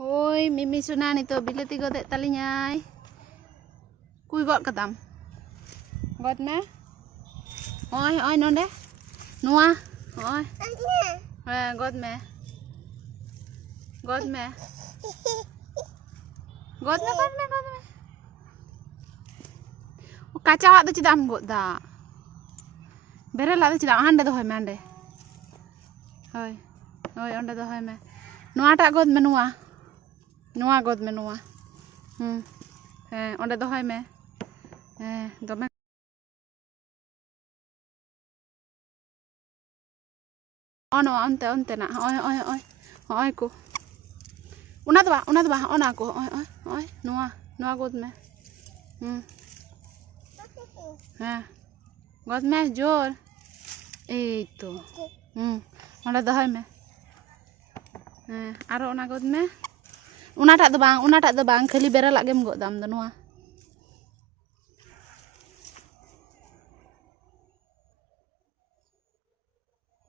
Oi, Mimi Suna nih tuh bileti godek talinya. Kui gọt katam. Gọt mẹ. Oi, oi non deh. Nua. Oi. Gọt mẹ. Gọt mẹ. Gọt mẹ, gọt mẹ, gọt mẹ. Kaca tuh cidam gọt dah. Berel tuh cidam ande tuh hoy mande. Hoy. Hoy onde tuh hoy mẹ. Nua tak gọt mẹ nua. Nua gọt mẹ nua. Onde tuh hoy mẹ. Dome. Oh no, onte nak. Oi ku. Una tuh bah, ona ku. Oi, nua gọt mẹ. Gọt mẹ jor. Itu. Onde tuh hoy mẹ. Aro ona gọt mẹ. Una tak tuh bang, khali berel lagi gọt dam tuh nua.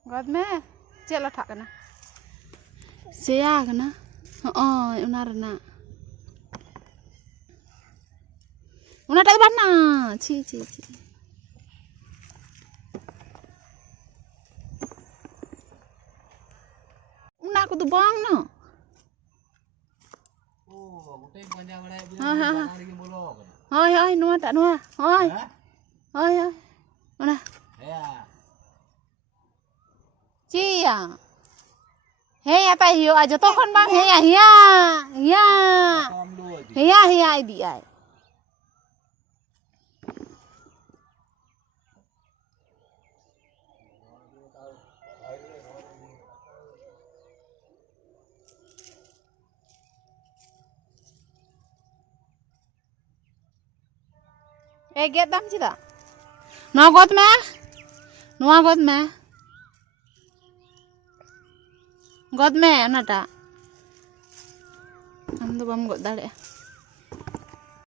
Gọt mẹ. Cek lah tak kena. Seya kena. Oh, una rena. Una tak bana. Ci. Una aku tuh bang no. Hoi, nua tak nua. Hoi. Una. Cia. Hei apa hiyo aja toh kon bang hiya. Hiya idi ai. Get dam cida. Nua gọt mẹ. Gọt mẹ nata. Am do bam gọt dale.